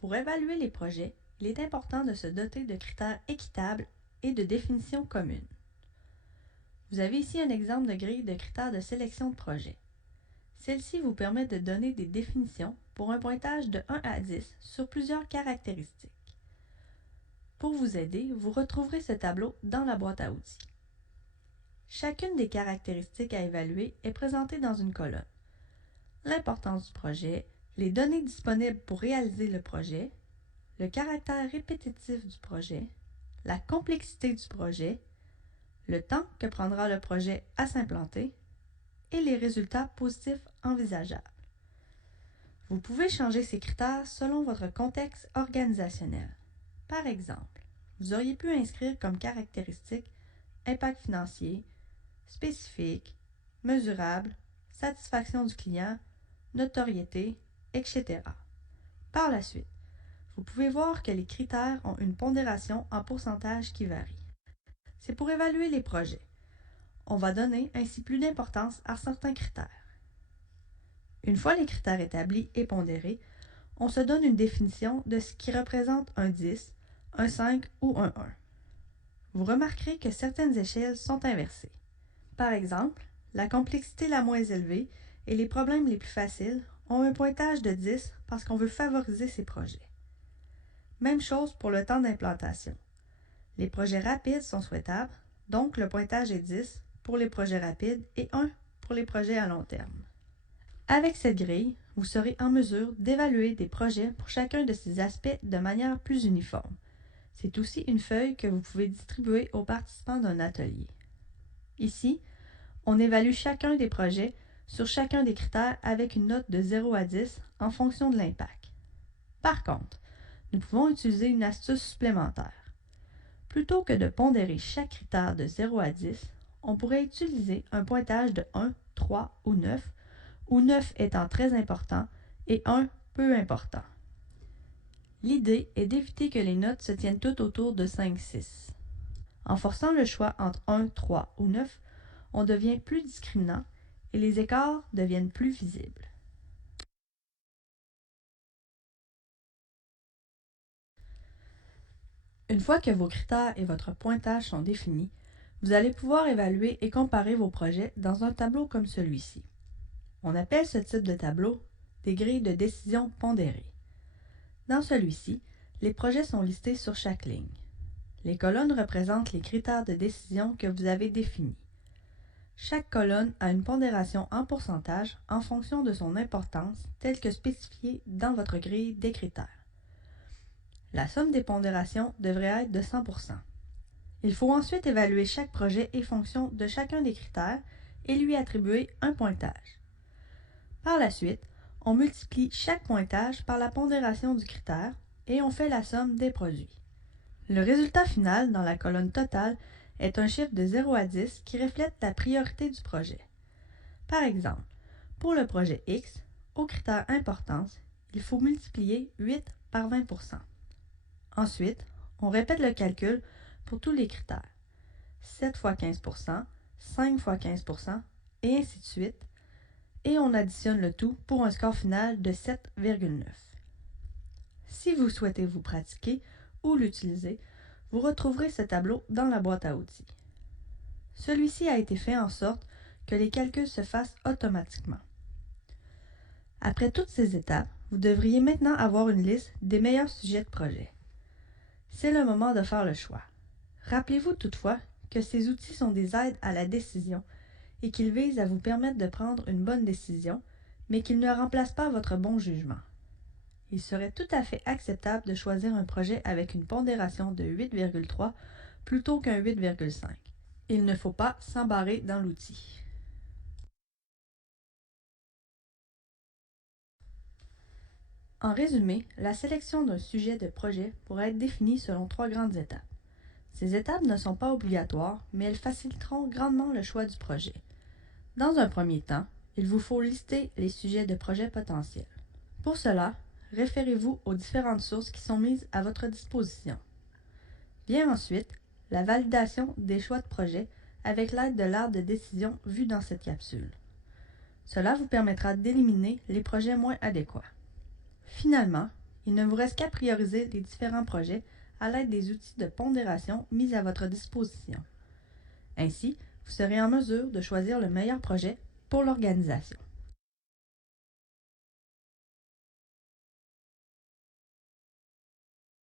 Pour évaluer les projets, il est important de se doter de critères équitables et de définitions communes. Vous avez ici un exemple de grille de critères de sélection de projet. Celle-ci vous permet de donner des définitions pour un pointage de 1 à 10 sur plusieurs caractéristiques. Pour vous aider, vous retrouverez ce tableau dans la boîte à outils. Chacune des caractéristiques à évaluer est présentée dans une colonne. L'importance du projet, les données disponibles pour réaliser le projet, le caractère répétitif du projet, la complexité du projet, le temps que prendra le projet à s'implanter et les résultats positifs envisageables. Vous pouvez changer ces critères selon votre contexte organisationnel. Par exemple, vous auriez pu inscrire comme caractéristique impact financier, spécifique, mesurable, satisfaction du client, notoriété, etc. Par la suite, vous pouvez voir que les critères ont une pondération en pourcentage qui varie. C'est pour évaluer les projets. On va donner ainsi plus d'importance à certains critères. Une fois les critères établis et pondérés, on se donne une définition de ce qui représente un 10, un 5 ou un 1. Vous remarquerez que certaines échelles sont inversées. Par exemple, la complexité la moins élevée et les problèmes les plus faciles ont un pointage de 10 parce qu'on veut favoriser ces projets. Même chose pour le temps d'implantation. Les projets rapides sont souhaitables, donc le pointage est 10 pour les projets rapides et 1 pour les projets à long terme. Avec cette grille, vous serez en mesure d'évaluer des projets pour chacun de ces aspects de manière plus uniforme. C'est aussi une feuille que vous pouvez distribuer aux participants d'un atelier. Ici, on évalue chacun des projets sur chacun des critères avec une note de 0 à 10 en fonction de l'impact. Par contre, nous pouvons utiliser une astuce supplémentaire. Plutôt que de pondérer chaque critère de 0 à 10, on pourrait utiliser un pointage de 1, 3 ou 9, où 9 étant très important et 1 peu important. L'idée est d'éviter que les notes se tiennent toutes autour de 5-6. En forçant le choix entre 1, 3 ou 9, on devient plus discriminant et les écarts deviennent plus visibles. Une fois que vos critères et votre pointage sont définis, vous allez pouvoir évaluer et comparer vos projets dans un tableau comme celui-ci. On appelle ce type de tableau des grilles de décision pondérées. Dans celui-ci, les projets sont listés sur chaque ligne. Les colonnes représentent les critères de décision que vous avez définis. Chaque colonne a une pondération en pourcentage en fonction de son importance telle que spécifiée dans votre grille des critères. La somme des pondérations devrait être de 100%. Il faut ensuite évaluer chaque projet et fonction de chacun des critères et lui attribuer un pointage. Par la suite, on multiplie chaque pointage par la pondération du critère et on fait la somme des produits. Le résultat final dans la colonne totale est un chiffre de 0 à 10 qui reflète la priorité du projet. Par exemple, pour le projet X, au critère importance, il faut multiplier 8 par 20%. Ensuite, on répète le calcul pour tous les critères. 7 fois 15%, 5 fois 15%, et ainsi de suite, et on additionne le tout pour un score final de 7,9. Si vous souhaitez vous pratiquer ou l'utiliser, vous retrouverez ce tableau dans la boîte à outils. Celui-ci a été fait en sorte que les calculs se fassent automatiquement. Après toutes ces étapes, vous devriez maintenant avoir une liste des meilleurs sujets de projet. C'est le moment de faire le choix. Rappelez-vous toutefois que ces outils sont des aides à la décision et qu'ils visent à vous permettre de prendre une bonne décision, mais qu'ils ne remplacent pas votre bon jugement. Il serait tout à fait acceptable de choisir un projet avec une pondération de 8,3 plutôt qu'un 8,5. Il ne faut pas s'embarrer dans l'outil. En résumé, la sélection d'un sujet de projet pourrait être définie selon 3 grandes étapes. Ces étapes ne sont pas obligatoires, mais elles faciliteront grandement le choix du projet. Dans un premier temps, il vous faut lister les sujets de projet potentiels. Pour cela, référez-vous aux différentes sources qui sont mises à votre disposition. Vient ensuite la validation des choix de projet avec l'aide de l'arbre de décision vu dans cette capsule. Cela vous permettra d'éliminer les projets moins adéquats. Finalement, il ne vous reste qu'à prioriser les différents projets à l'aide des outils de pondération mis à votre disposition. Ainsi, vous serez en mesure de choisir le meilleur projet pour l'organisation.